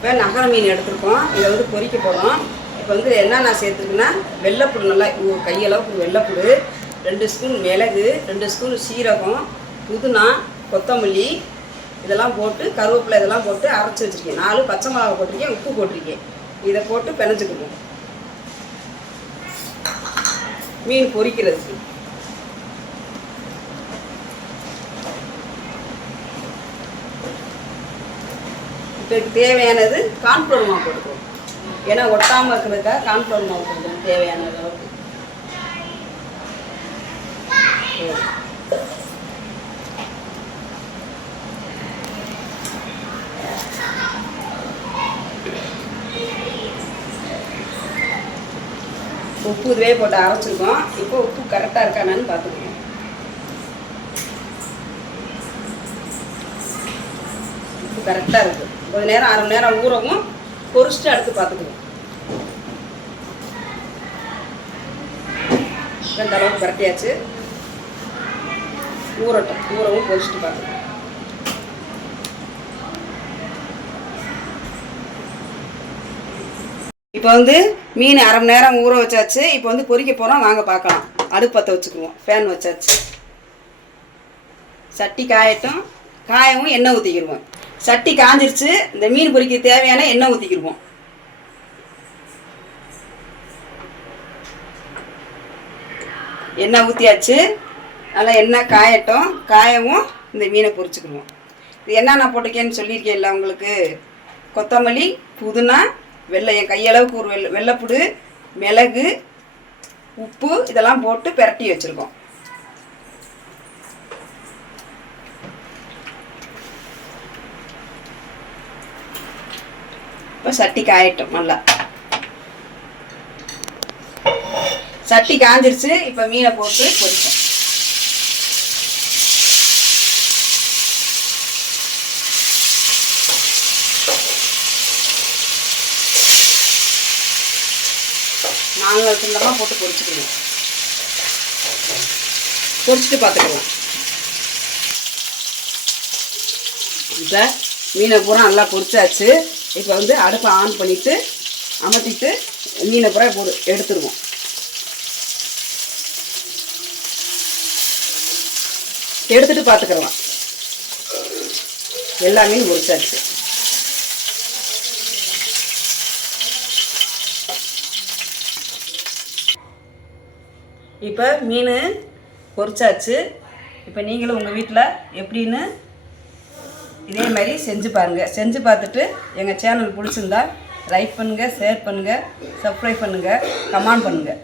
இப்போ நகர மீன் எடுத்துருக்கோம். இதை வந்து பொரிக்க போகிறோம். இப்போ வந்து என்னென்ன சேர்த்துக்குன்னா வெள்ளைப்புடு, நல்லா கையளவுக்கு வெள்ளைப்புடு, 2 ஸ்பூன் மிளகு, 2 ஸ்பூன் சீரகம், புதினா, கொத்தமல்லி இதெல்லாம் போட்டு, கருவேப்பிலை இதெல்லாம் போட்டு அரைச்சி வச்சுருக்கேன். 4 பச்சை மிளகா போட்டிருக்கேன், உப்பு போட்டிருக்கேன். இதை போட்டு பிணைஞ்சிக்குவோம் மீன் பொரிக்கிறதுக்கு. இப்போ தேவையானது கார்ன்ஃப்ளவர் மாவு போட்டுக்குவோம். ஏன்னா ஒட்டாமல் இருக்கிறதுக்காக கார்ன்ஃப்ளவர் மாவு போட்டுக்கணும் தேவையான அளவுக்கு. உப்பு இதுவே போட்டு அரைச்சிருக்கோம். இப்போ உப்பு கரெக்டாக இருக்கானான்னு பார்த்துக்கணும். உப்பு கரெக்டாக இருக்குது. கொஞ்சம் நேரம், அரை மணி நேரம் ஊறவும் பொரிச்சிட்டு அடுத்து பார்த்துக்கணும். இந்த அளவுக்கு கரெக்டாச்சு. ஊறட்டும், ஊறவும் பொரிச்சிட்டு பார்த்துக்கணும். இப்போ வந்து மீன் அரை மணி நேரம் ஊற வச்சாச்சு. இப்போ வந்து பொரிக்க போகிறோம், வாங்க பார்க்கலாம். அடுப்பு பற்ற வச்சுக்குவோம். ஃபேன் வச்சாச்சு. சட்டி காயட்டும். காயவும் எண்ணெய் ஊற்றிக்கிடுவோம். சட்டி காஞ்சிருச்சு. இந்த மீன் பொரிக்க தேவையான எண்ணெய் ஊற்றிக்கிடுவோம். எண்ணெய் ஊற்றியாச்சு. நல்லா எண்ணெய் காயட்டும். காயவும் இந்த மீனை பொரிச்சுக்கிடுவோம். இது என்னென்ன போட்டிருக்கேன்னு சொல்லியிருக்கேன்ல உங்களுக்கு. கொத்தமல்லி, புதினா, என் கையளவுக்கு ஒரு வெள்ளைப்புடு, மிளகு, உப்பு இதெல்லாம் போட்டு பிரட்டி வச்சுருக்கோம். இப்போ சட்டி காயட்டும். நல்லா சட்டி காஞ்சிருச்சு. இப்போ மீனை போட்டு பொரிப்போம். நாங்கள் சின்னமாக போட்டு பொரிச்சுக்கணும். பொரிச்சிட்டு பார்த்துக்கலாம். இப்போ மீனை பூரா நல்லா பொரிச்சாச்சு. இப்போ வந்து அடுப்பை ஆன் பண்ணிவிட்டு அமர்த்திட்டு மீனை பூரா எடுத்துருவோம். எடுத்துட்டு பார்த்துக்கலாம். எல்லா மீனும் பொரிச்சாச்சு. இப்போ மீன் பொரிச்சாச்சு. இப்போ நீங்களும் உங்கள் வீட்டில் எப்படின்னு இதே மாதிரி செஞ்சு பாருங்கள். செஞ்சு பார்த்துட்டு எங்கள் சேனல் பிடிச்சிருந்தா லைக் பண்ணுங்கள், ஷேர் பண்ணுங்கள், சப்ஸ்கிரைப் பண்ணுங்கள், கமெண்ட் பண்ணுங்கள்.